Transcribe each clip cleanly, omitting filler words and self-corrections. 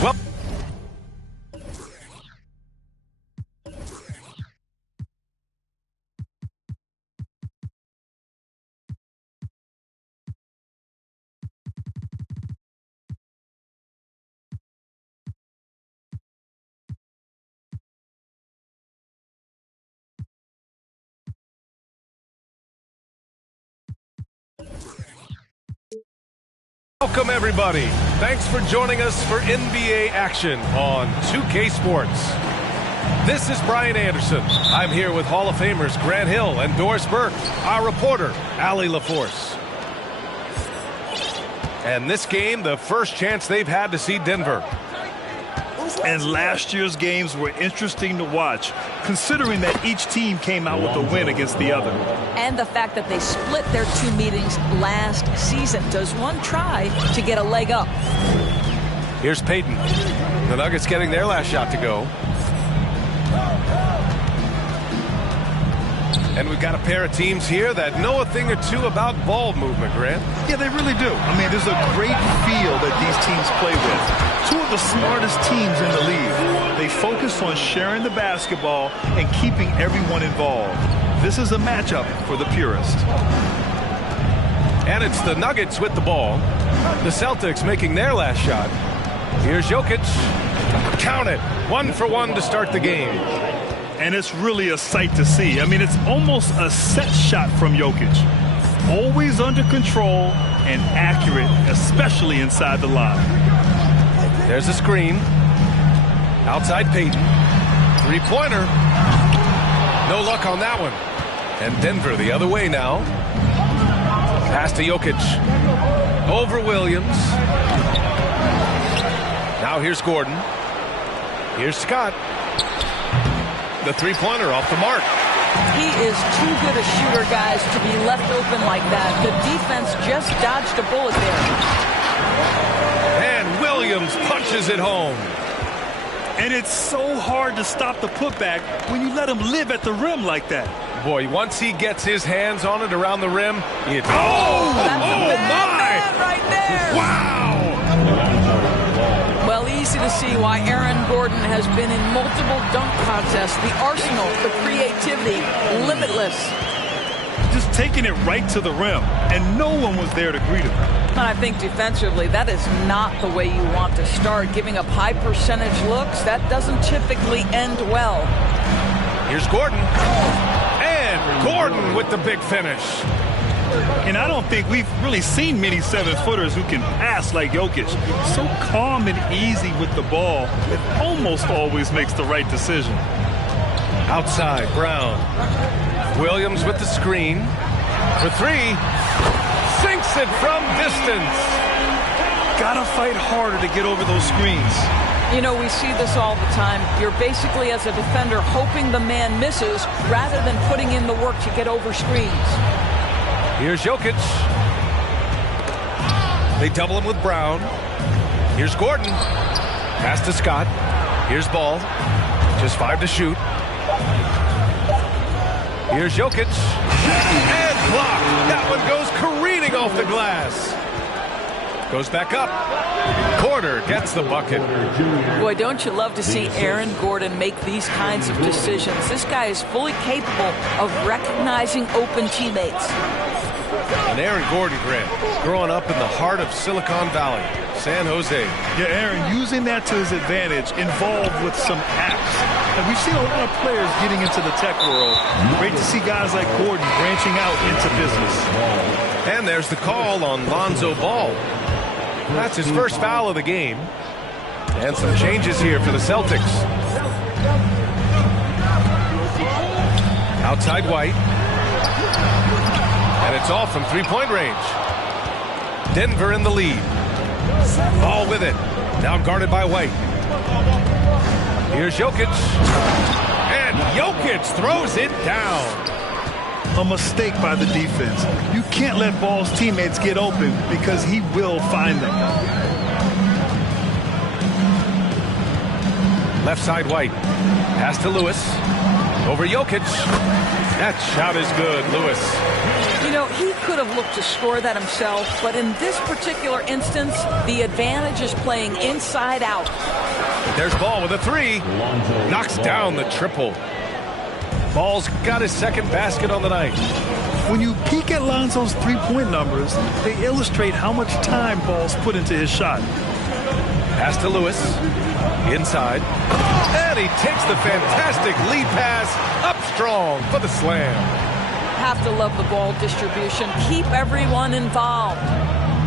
Well, welcome everybody. Thanks for joining us for NBA action on 2K Sports. This is Brian Anderson. I'm here with Hall of Famers Grant Hill and Doris Burke, our reporter, Allie LaForce. And this game, the first chance they've had to see Denver. And last year's games were interesting to watch, considering that each team came out with a win against the other. And the fact that they split their two meetings last season. Does one try to get a leg up? Here's Payton. The Nuggets getting their last shot to go. And we've got a pair of teams here that know a thing or two about ball movement, Grant. Yeah, they really do. I mean, there's a great feel that these teams play with. Two of the smartest teams in the league. They focus on sharing the basketball and keeping everyone involved. This is a matchup for the purist. And it's the Nuggets with the ball. The Celtics making their last shot. Here's Jokic. Count it. 1 for 1 to start the game. And it's really a sight to see. I mean, it's almost a set shot from Jokic. Always under control and accurate, especially inside the line. There's a screen. Outside Payton. Three-pointer. No luck on that one. And Denver the other way now. Pass to Jokic. Over Williams. Now here's Gordon. Here's Scott. The three-pointer off the mark. He is too good a shooter, guys, to be left open like that. The defense just dodged a bullet there. And Williams punches it home. And it's so hard to stop the putback when you let him live at the rim like that. Boy, once he gets his hands on it around the rim, it's... That's a man right there. Wow! Well, easy to see why Aaron Gordon has been in multiple dunk contests. The arsenal, the creativity, limitless. Just taking it right to the rim, and no one was there to greet him. And I think defensively, that is not the way you want to start. Giving up high percentage looks, that doesn't typically end well. Here's Gordon. And Gordon with the big finish. And I don't think we've really seen many seven-footers who can pass like Jokic. So calm and easy with the ball, it almost always makes the right decision. Outside, Brown. Williams with the screen. For three. Sinks it from distance. Gotta fight harder to get over those screens. You know, we see this all the time. You're basically, as a defender, hoping the man misses rather than putting in the work to get over screens. Here's Jokic. They double him with Brown. Here's Gordon. Pass to Scott. Here's Ball. Just 5 to shoot. Here's Jokic. And blocked. That one goes careening off the glass. Goes back up. Porter gets the bucket. Boy, don't you love to see Aaron Gordon make these kinds of decisions. This guy is fully capable of recognizing open teammates. And Aaron Gordon, Grant, growing up in the heart of Silicon Valley, San Jose. Yeah, Aaron, using that to his advantage, involved with some apps. And we've seen a lot of players getting into the tech world. Great to see guys like Gordon branching out into business. And there's the call on Lonzo Ball. That's his first foul of the game. And some changes here for the Celtics. Outside White. And it's off from three-point range. Denver in the lead. Ball with it. Now guarded by White. Here's Jokic. And Jokic throws it down. A mistake by the defense. You can't let Ball's teammates get open because he will find them. Left side White. Pass to Lewis. Over Jokic. That shot is good, Lewis. You know, he could have looked to score that himself, but in this particular instance, the advantage is playing inside out. There's Ball with a three. Knocks down the triple. Ball's got his second basket on the night. When you peek at Lonzo's three-point numbers, they illustrate how much time Ball's put into his shot. Pass to Lewis. Inside. And he takes the fantastic lead pass up strong for the slam. Have to love the ball distribution. Keep everyone involved.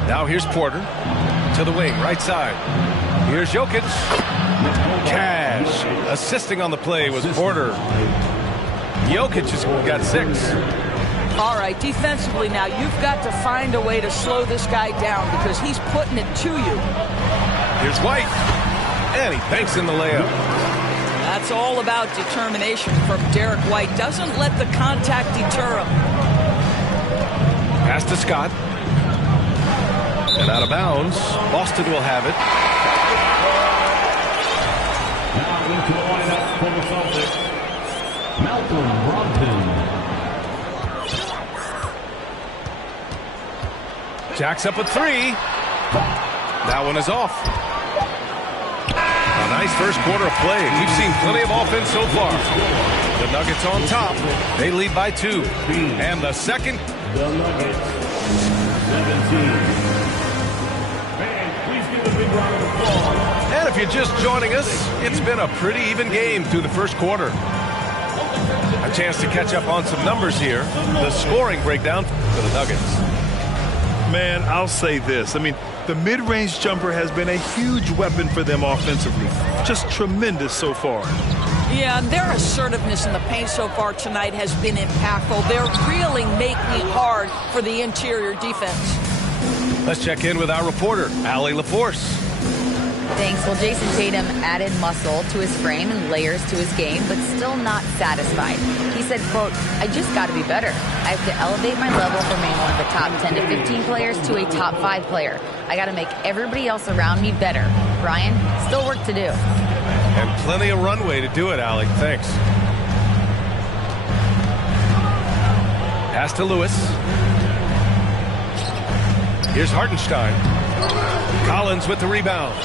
Now here's Porter to the wing, right side. Here's Jokic. Cash assisting on the play was Porter. Jokic has got 6. All right, defensively now, you've got to find a way to slow this guy down because he's putting it to you. Here's White. And he banks in the layup. That's all about determination from Derek White. Doesn't let the contact deter him. Pass to Scott. And out of bounds. Boston will have it. Now into the lineup for the Celtics, Malcolm Brogdon. Jacks up a 3. That one is off. A nice first quarter of play. We've seen plenty of offense so far. The Nuggets on top. They lead by 2. And the second. The Nuggets, 17. Man, please give a big round of applause. And if you're just joining us, it's been a pretty even game through the first quarter. A chance to catch up on some numbers here. The scoring breakdown for the Nuggets. Man, I'll say this. I mean, the mid-range jumper has been a huge weapon for them offensively. Just tremendous so far. Yeah, and their assertiveness in the paint so far tonight has been impactful. They're really making it hard for the interior defense. Let's check in with our reporter, Allie LaForce. Thanks. Well, Jason Tatum added muscle to his frame and layers to his game, but still not satisfied. He said, quote, I just got to be better. I have to elevate my level from being one of the top 10 to 15 players to a top 5 player. I got to make everybody else around me better. Brian, still work to do. And plenty of runway to do it, Allie. Thanks. Pass to Lewis. Here's Hartenstein. Collins with the rebound.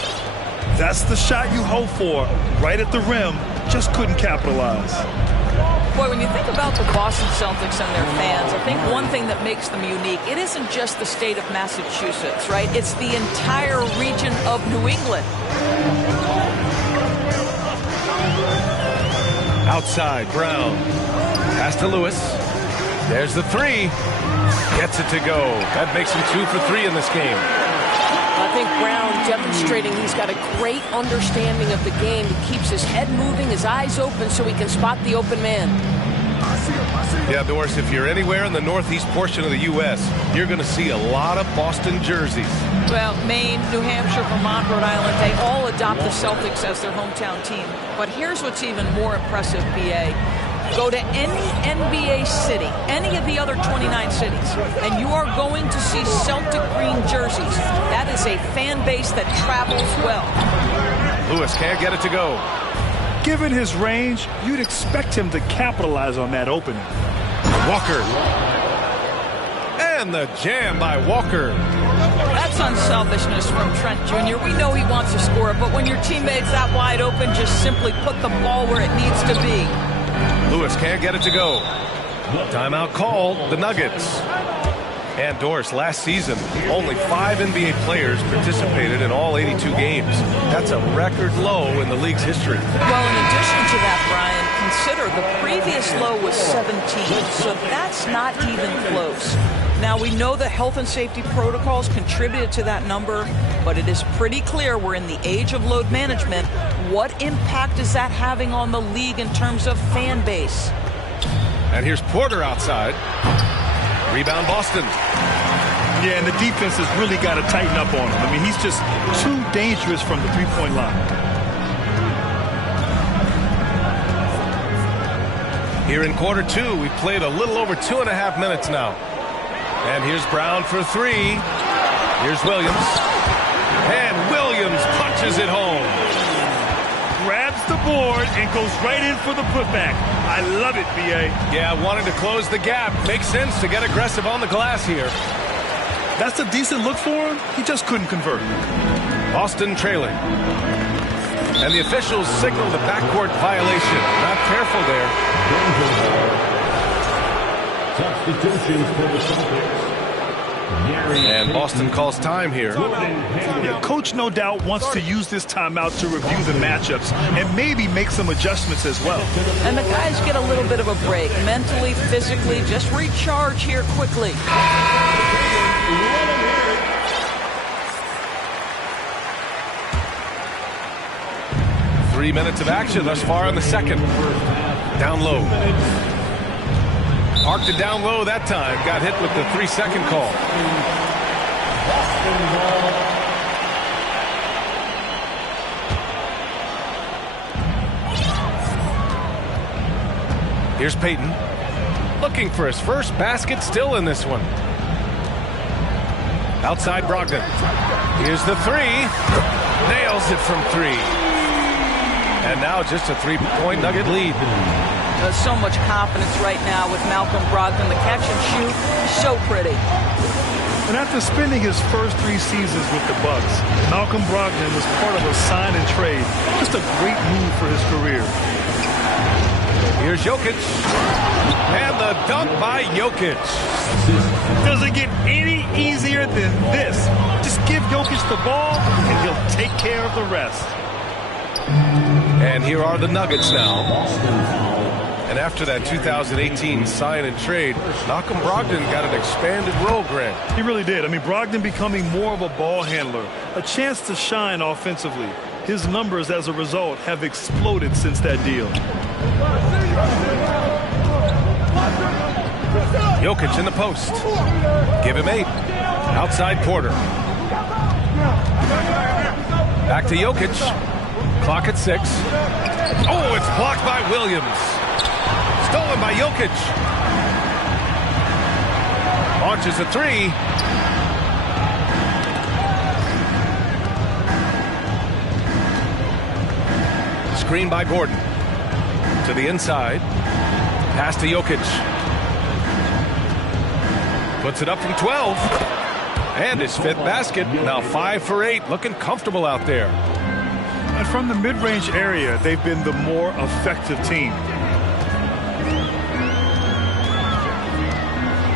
That's the shot you hope for. Right at the rim. Just couldn't capitalize. Boy, when you think about the Boston Celtics and their fans, I think one thing that makes them unique, it isn't just the state of Massachusetts, right? It's the entire region of New England. Outside, Brown. Pass to Lewis. There's the 3. Gets it to go. That makes him 2 for 3 in this game. I think Brown demonstrating he's got a great understanding of the game. He keeps his head moving, his eyes open so he can spot the open man. Yeah, Doris, if you're anywhere in the northeast portion of the U.S., you're going to see a lot of Boston jerseys. Well, Maine, New Hampshire, Vermont, Rhode Island, they all adopt the Celtics as their hometown team. But here's what's even more impressive, B.A. Go to any NBA city, any of the other 29 cities, and you are going to see Celtic green jerseys. That is a fan base that travels well. Lewis can't get it to go. Given his range, you'd expect him to capitalize on that opening. Walker. And the jam by Walker. That's unselfishness from Trent Jr. We know he wants to score, but when your teammate's that wide open, just simply put the ball where it needs to be. Lewis can't get it to go. Timeout called, the Nuggets. And Doris, last season, only 5 NBA players participated in all 82 games. That's a record low in the league's history. Well, in addition to that, Brian, consider the previous low was 17, so that's not even close. Now, we know the health and safety protocols contributed to that number, but it is pretty clear we're in the age of load management. What impact is that having on the league in terms of fan base? And here's Porter outside. Rebound Boston. Yeah, and the defense has really got to tighten up on him. I mean, he's just too dangerous from the three-point line. Here in quarter 2, we've played a little over 2.5 minutes now. And here's Brown for 3. Here's Williams. And Williams punches it home. Grabs the board and goes right in for the putback. I love it, B.A. Yeah, wanting to close the gap. Makes sense to get aggressive on the glass here. That's a decent look for him. He just couldn't convert. Boston trailing. And the officials signal the backcourt violation. Not careful there. Substitutions for the Celtics. And Boston calls time here. Yeah, coach no doubt wants to use this timeout to review the matchups and maybe make some adjustments as well. And the guys get a little bit of a break. Mentally, physically, just recharge here quickly. 3 minutes of action thus far in the second. Down low. Parked it down low that time. Got hit with the 3-second call. Here's Payton. Looking for his first basket, still in this one. Outside Brogdon. Here's the three. Nails it from three. And now just a 3-point Nugget lead. There's so much confidence right now with Malcolm Brogdon. The catch and shoot, so pretty. And after spending his first 3 seasons with the Bucks, Malcolm Brogdon was part of a sign and trade. Just a great move for his career. Here's Jokic. And the dunk by Jokic. Doesn't get any easier than this. Just give Jokic the ball, and he'll take care of the rest. And here are the Nuggets now. And after that 2018 sign and trade, Malcolm Brogdon got an expanded role, Greg. He really did. I mean, Brogdon becoming more of a ball handler, a chance to shine offensively. His numbers as a result have exploded since that deal. Jokic in the post. Give him 8. Outside Porter. Back to Jokic. Clock at 6. Oh, it's blocked by Williams. Stolen by Jokic. Launches a 3. Screen by Gordon. To the inside. Pass to Jokic. Puts it up from 12. And his 5th basket. Now 5 for 8. Looking comfortable out there. And from the mid-range area, they've been the more effective team.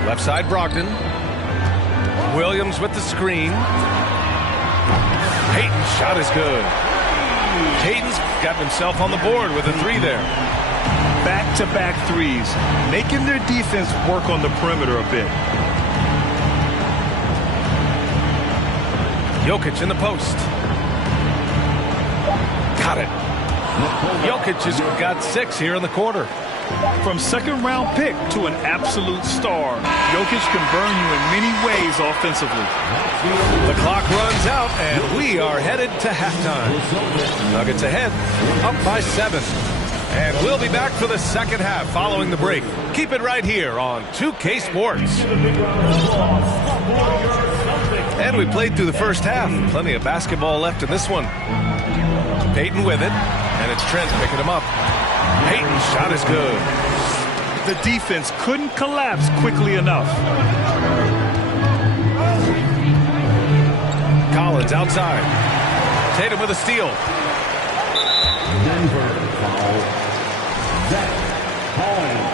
Left side Brogdon. Williams with the screen. Payton's shot is good. Payton's got himself on the board with a 3 there. Back-to-back threes, making their defense work on the perimeter a bit. Jokic in the post. Got it. Jokic has got 6 here in the quarter. From second-round pick to an absolute star, Jokic can burn you in many ways offensively. The clock runs out, and we are headed to halftime. Nuggets ahead, up by 7. And we'll be back for the second half following the break. Keep it right here on 2K Sports. And we played through the first half. Plenty of basketball left in this one. Payton with it, and it's Trent picking him up. Payton's shot is good. The defense couldn't collapse quickly enough. Collins outside. Tatum with a steal. Denver foul. Zach Collins.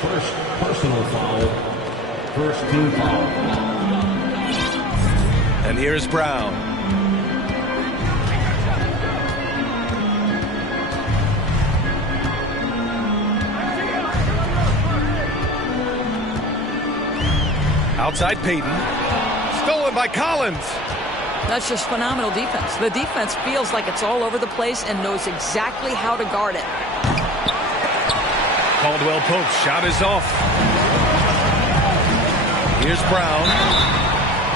First personal foul. First team foul. And here's Brown. Outside Payton. Stolen by Collins. That's just phenomenal defense. The defense feels like it's all over the place and knows exactly how to guard it. Caldwell Pope shot is off. Here's Brown.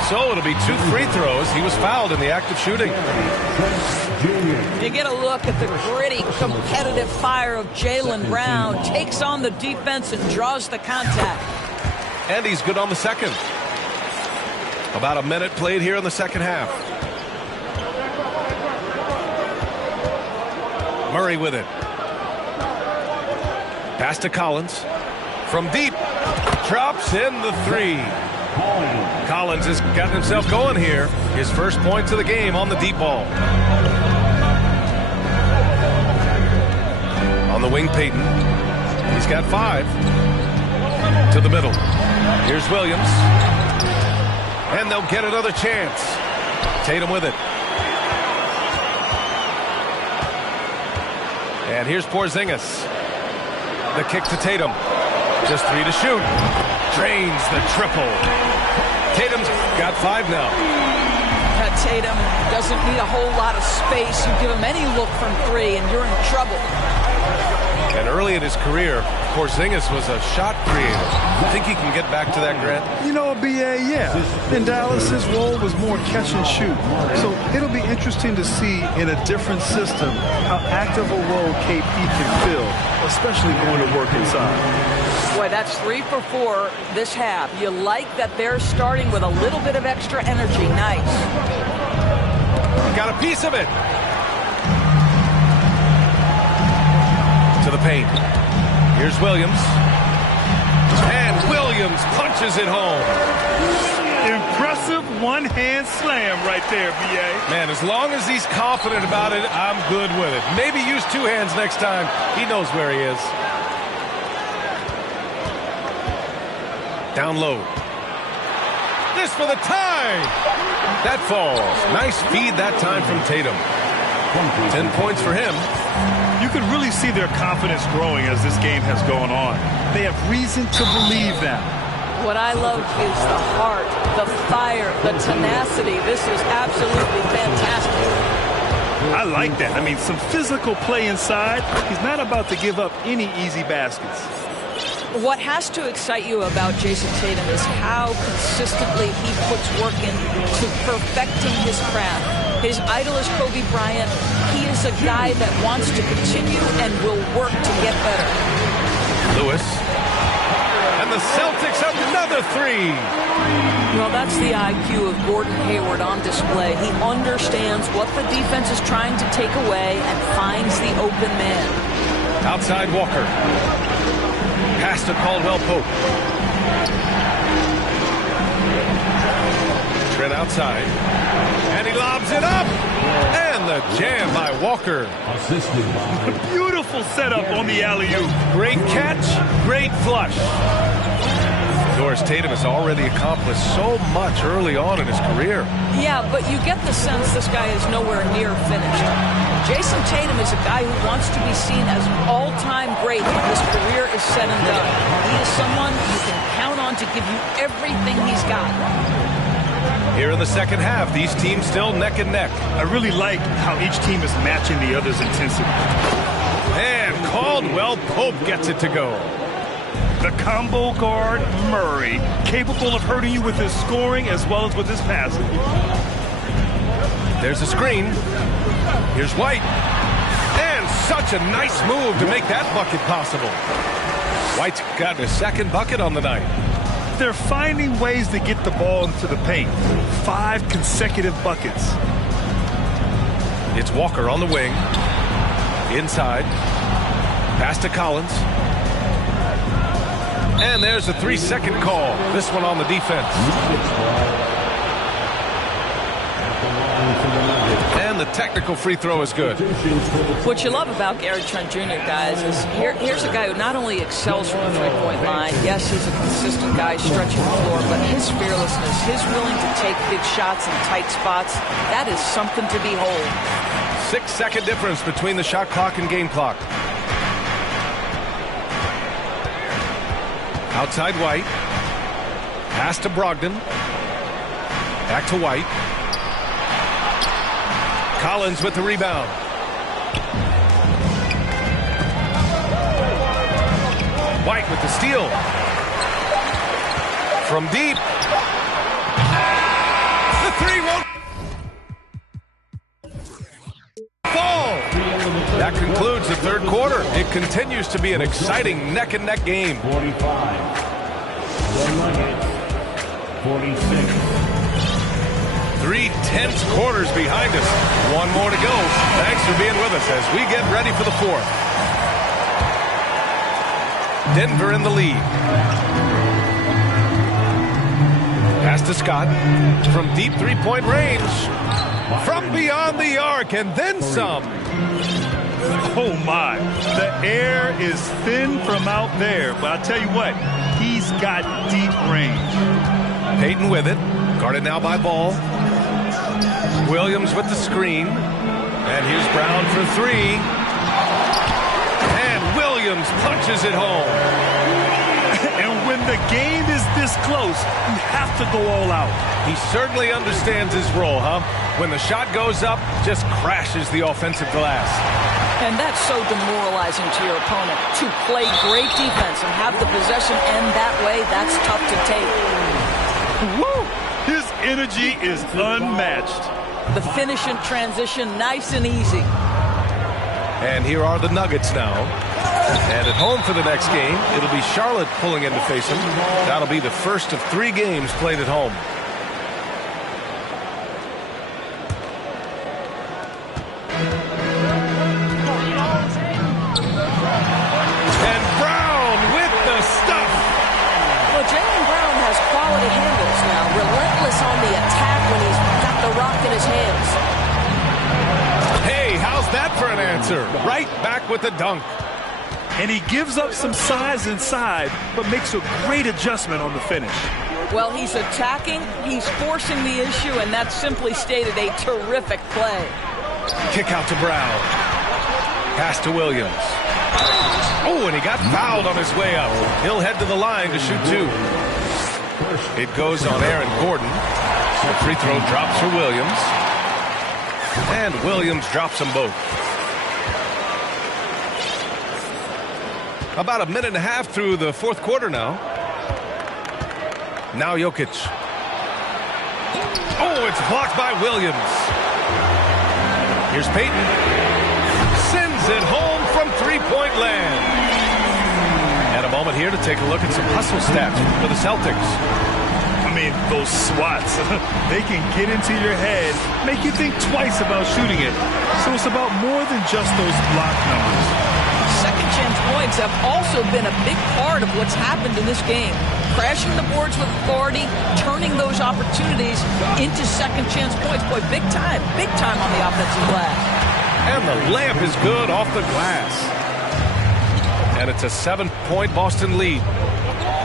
So it'll be 2 free throws. He was fouled in the act of shooting. You get a look at the gritty, competitive fire of Jaylen Brown. Takes on the defense and draws the contact. And he's good on the second. About a minute played here in the second half. Murray with it. Pass to Collins. From deep. Drops in the three. Collins has gotten himself going here. His first points of the game on the deep ball. On the wing, Payton. He's got 5. To the middle. Here's Williams. And they'll get another chance. Tatum with it. And here's Porzingis. The kick to Tatum. Just 3 to shoot. Drains the triple. Tatum's got 5 now. Tatum doesn't need a whole lot of space. You give him any look from 3 and you're in trouble. And early in his career, Porzingis was a shot creator. You think he can get back to that, Grant? You know, B.A., yeah. In Dallas, his role was more catch and shoot. So it'll be interesting to see in a different system how active a role KP can fill, especially going to work inside. Boy, that's 3 for 4 this half. You like that they're starting with a little bit of extra energy. Nice. Got a piece of it. To the paint. Here's Williams. And Williams punches it home. Impressive one-hand slam right there, B.A. Man, as long as he's confident about it, I'm good with it. Maybe use 2 hands next time. He knows where he is. Down low. This for the tie. That falls. Nice feed that time from Tatum. 10 points for him. You can really see their confidence growing as this game has gone on. They have reason to believe that. What I love is the heart, the fire, the tenacity. This is absolutely fantastic. I like that. I mean, some physical play inside. He's not about to give up any easy baskets. What has to excite you about Jason Tatum is how consistently he puts work into perfecting his craft. His idol is Kobe Bryant. He is a guy that wants to continue and will work to get better. Lewis. And the Celtics have another 3. Well, that's the IQ of Gordon Hayward on display. He understands what the defense is trying to take away and finds the open man. Outside Walker. Pass to Caldwell Pope. Trent outside. And he lobs it up. And the jam by Walker. Beautiful setup on the alley-oop. Great catch, great flush. Doris Tatum has already accomplished so much early on in his career. Yeah, but you get the sense this guy is nowhere near finished. Jason Tatum is a guy who wants to be seen as an all-time great when his career is said and done. He is someone you can count on to give you everything he's got. Here in the second half, these teams still neck and neck. I really like how each team is matching the other's intensity. And Caldwell Pope gets it to go. The combo guard, Murray, capable of hurting you with his scoring as well as with his passing. There's a screen. Here's White. And such a nice move to make that bucket possible. White's got his second bucket on the night. They're finding ways to get the ball into the paint. 5 consecutive buckets. It's Walker on the wing. Inside. Pass to Collins. And there's a 3-second call. This one on the defense. And the technical free throw is good. What you love about Gary Trent Jr., guys, is here's a guy who not only excels from the three-point line. Yes, he's a consistent guy stretching the floor, but his fearlessness, his willing to take big shots in tight spots, that is something to behold. 6-second difference between the shot clock and game clock. Outside White. Pass to Brogdon. Back to White. Collins with the rebound. White with the steal. From deep. The 3 won't fall. That concludes the third quarter. It continues to be an exciting neck-and-neck game. 45. The Nuggets, 46. 3 tense quarters behind us. One more to go. Thanks for being with us as we get ready for the fourth. Denver in the lead. Pass to Scott from deep three-point range. From beyond the arc and then some. Oh, my. The air is thin from out there. But I tell you what, he's got deep range. Payton with it. Guarded now by Ball. Williams with the screen. And here's Brown for 3. And Williams punches it home. And when the game is this close, you have to go all out. He certainly understands his role, huh? When the shot goes up, just crashes the offensive glass. And that's so demoralizing to your opponent. To play great defense and have the possession end that way, that's tough to take. Woo! His energy is unmatched. The finish in transition, nice and easy. And here are the Nuggets now. And at home for the next game, it'll be Charlotte pulling in to face them. That'll be the first of 3 games played at home. And Brown with the stuff. Well, Jaylen Brown has quality handles now. Relentless on the attack when he's got the rock in his hands. Hey, how's that for an answer? Right back with the dunk. And he gives up some size inside, but makes a great adjustment on the finish. Well, he's attacking, he's forcing the issue, and that's simply stated a terrific play. Kick out to Brown. Pass to Williams. Oh, and he got fouled on his way up. He'll head to the line to shoot 2. It goes on Aaron Gordon. The free throw drops for Williams. And Williams drops them both. About a minute and a half through the fourth quarter now. Now Jokic. Oh, it's blocked by Williams. Here's Payton. Sends it home from three-point land. And a moment here to take a look at some hustle stats for the Celtics. I mean, those swats, they can get into your head, make you think twice about shooting it. So it's about more than just those block numbers. Second chance points have also been a big part of what's happened in this game. Crashing the boards with authority, turning those opportunities into second chance points. Boy, big time on the offensive glass. And the layup is good off the glass. And it's a 7-point Boston lead.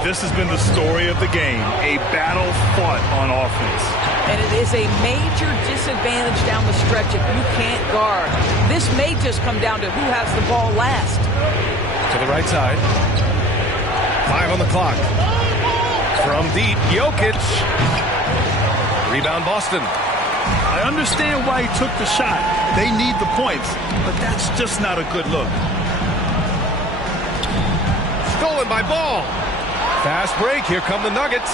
This has been the story of the game, a battle fought on offense. And it is a major disadvantage down the stretch if you can't guard. This may just come down to who has the ball last. To the right side. 5 on the clock. From deep, Jokic. Rebound Boston. I understand why he took the shot. They need the points, but that's just not a good look. Stolen by Ball. Fast break. Here come the Nuggets.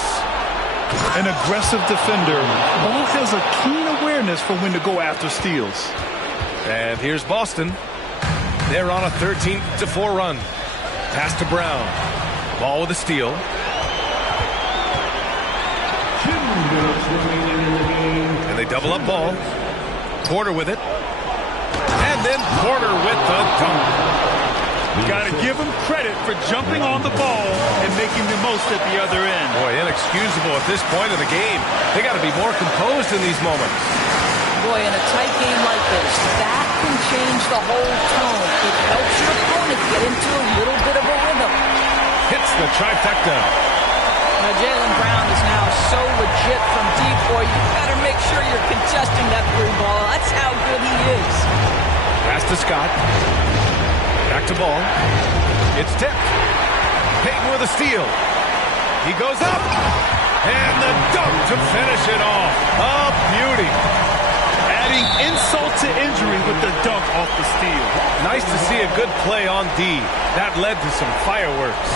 An aggressive defender. Ball has a keen awareness for when to go after steals. And here's Boston. They're on a 13-4 run. Pass to Brown. Ball with a steal. And they double up Ball. Porter with it. And then Porter with the dunk. Got to give him credit for jumping on the ball and making the most at the other end. Boy, inexcusable at this point in the game. They got to be more composed in these moments. Boy, in a tight game like this, that can change the whole tone. It helps your opponent get into a little bit of a rhythm. Hits the trifecta. Now, Jaylen Brown is now so legit from deep, boy. You better make sure you're contesting that three ball. That's how good he is. Pass to Scott. Back to Ball. It's tipped. Payton with a steal. He goes up. And the dunk to finish it off. A beauty. Adding insult to injury with the dunk off the steal. Nice to see a good play on D. That led to some fireworks.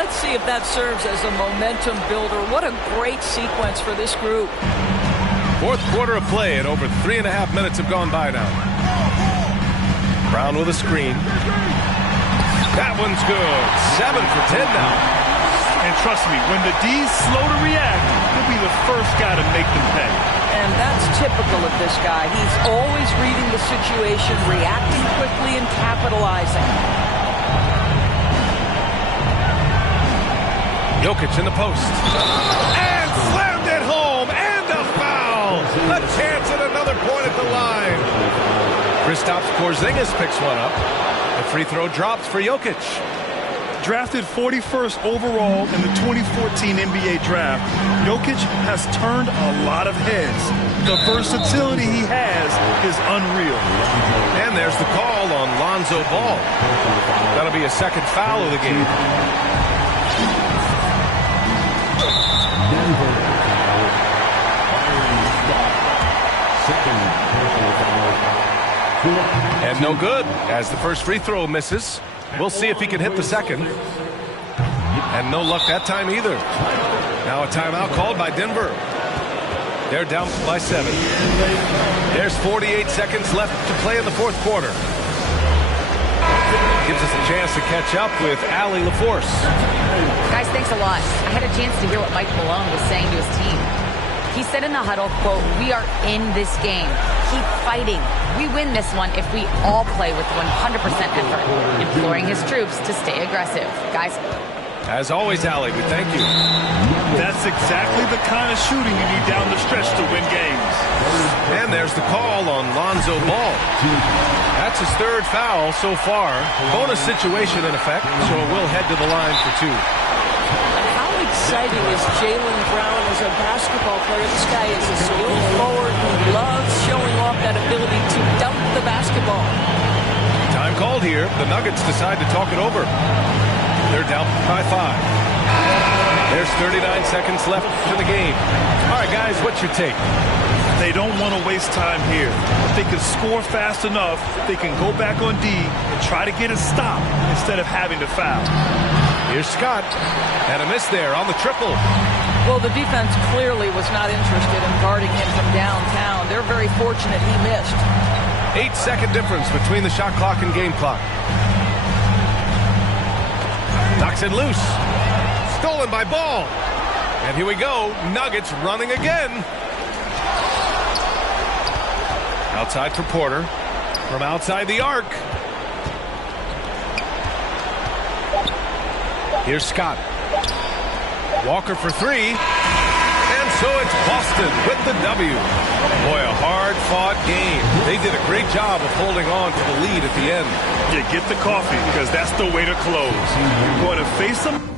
Let's see if that serves as a momentum builder. What a great sequence for this group. Fourth quarter of play, and over 3.5 minutes have gone by now. Brown with a screen. That one's good. 7 for 10 now. And trust me, when the D's slow to react, he'll be the first guy to make them pay. And that's typical of this guy. He's always reading the situation, reacting quickly, and capitalizing. Jokic in the post. And slammed it home. And a foul. A chance at another point at the line. Kristaps Porzingis picks one up. The free throw drops for Jokic. Drafted 41st overall in the 2014 NBA draft, Jokic has turned a lot of heads. The versatility he has is unreal. And there's the call on Lonzo Ball. That'll be a second foul of the game. And no good as the first free throw misses. We'll see if he can hit the second. And no luck that time either. Now a timeout called by Denver. They're down by 7. There's 48 seconds left to play in the fourth quarter. Gives us a chance to catch up with Allie LaForce. Guys, thanks a lot. I had a chance to hear what Mike Malone was saying to his team. He said in the huddle, quote, "We are in this game. Keep fighting. We win this one if we all play with 100% effort," imploring his troops to stay aggressive. Guys. As always, Allie, we thank you. That's exactly the kind of shooting you need down the stretch to win games. And there's the call on Lonzo Ball. That's his third foul so far. Bonus situation in effect, so we'll head to the line for 2. How exciting is Jaylen Brown as a basketball player? This guy is a skilled forward who loves showing off that ability to dunk the basketball. Time called here. The Nuggets decide to talk it over. They're down by 5. There's 39 seconds left to the game. All right, guys, what's your take? They don't want to waste time here. If they can score fast enough, they can go back on D and try to get a stop instead of having to foul. Here's Scott. And a miss there on the triple. Well, the defense clearly was not interested in guarding him from downtown. They're very fortunate he missed. 8-second difference between the shot clock and game clock. Knocks it loose. Stolen by Ball. And here we go. Nuggets running again. Outside for Porter. From outside the arc. Here's Scott. Walker for 3. And so it's Boston with the W. Boy, a hard-fought game. They did a great job of holding on to the lead at the end. Yeah, get the coffee because that's the way to close. You're going to face them.